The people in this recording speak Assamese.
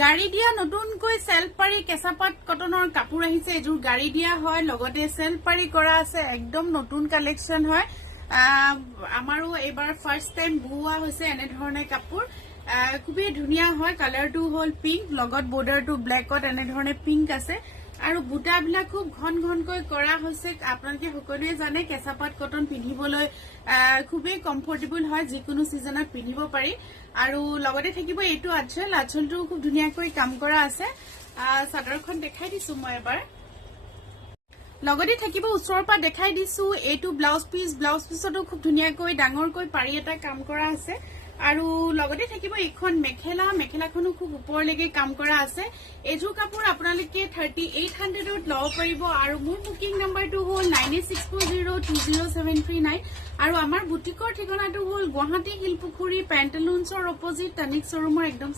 গাড়ী দিয়া নতুনকৈ সেলফ পাৰি কেঁচাপাত কটনৰ কাপোৰ আহিছে এযোৰ গাড়ী দিয়া হয় লগতে সেলফ পাৰি কৰা আছে একদম নতুন কালেকশন হয় আমাৰো এবাৰ ফাৰ্স্ট টাইম বুৱা হৈছে এনে ধৰণে কাপোৰ খুবেই ধুনীয়া হয় কালাৰটো হল পিংক লগত বৰ্ডাৰটো ব্ল্যাকত এনে ধৰণে পিংক আছে আৰু বুটাবিলাক খুব ঘন ঘনকৈ কৰা হৈছে আপোনালোকে সকলোৱে জানে কেঁচাপাত কটন পিন্ধিবলৈ খুবেই কমফৰ্টেবল হয় যিকোনো সিজনত পিন্ধিব পাৰি আৰু লগতে থাকিব এইটো আঁচলটো খুব ধুনীয়াকৈ কাম কৰা আছে চাদৰখন দেখাই দিছো মই এবাৰ লগতে থাকিব উচ্চৰ পৰা দেখাই দিছো এইটো ব্লাউজ পিছতো খুব ধুনীয়াকৈ ডাঙৰকৈ পাৰি এটা কাম কৰা আছে আৰু লগতে থাকিব এখন মেখেলাখনো খুব ওপৰলৈকে কাম কৰা আছে এযোৰ কাপোৰ আপোনালোকে 3800 ত লব পাৰিব আৰু মোৰ বুকিং নাম্বাৰটো হ'ল 9864020739 আৰু আমাৰ বুটিকৰ ঠিকনাটো হ'ল গুৱাহাটী হিলপুখুৰী পেন্টালুন্সৰ অপজিট টানিক শ্বৰুমৰ একদম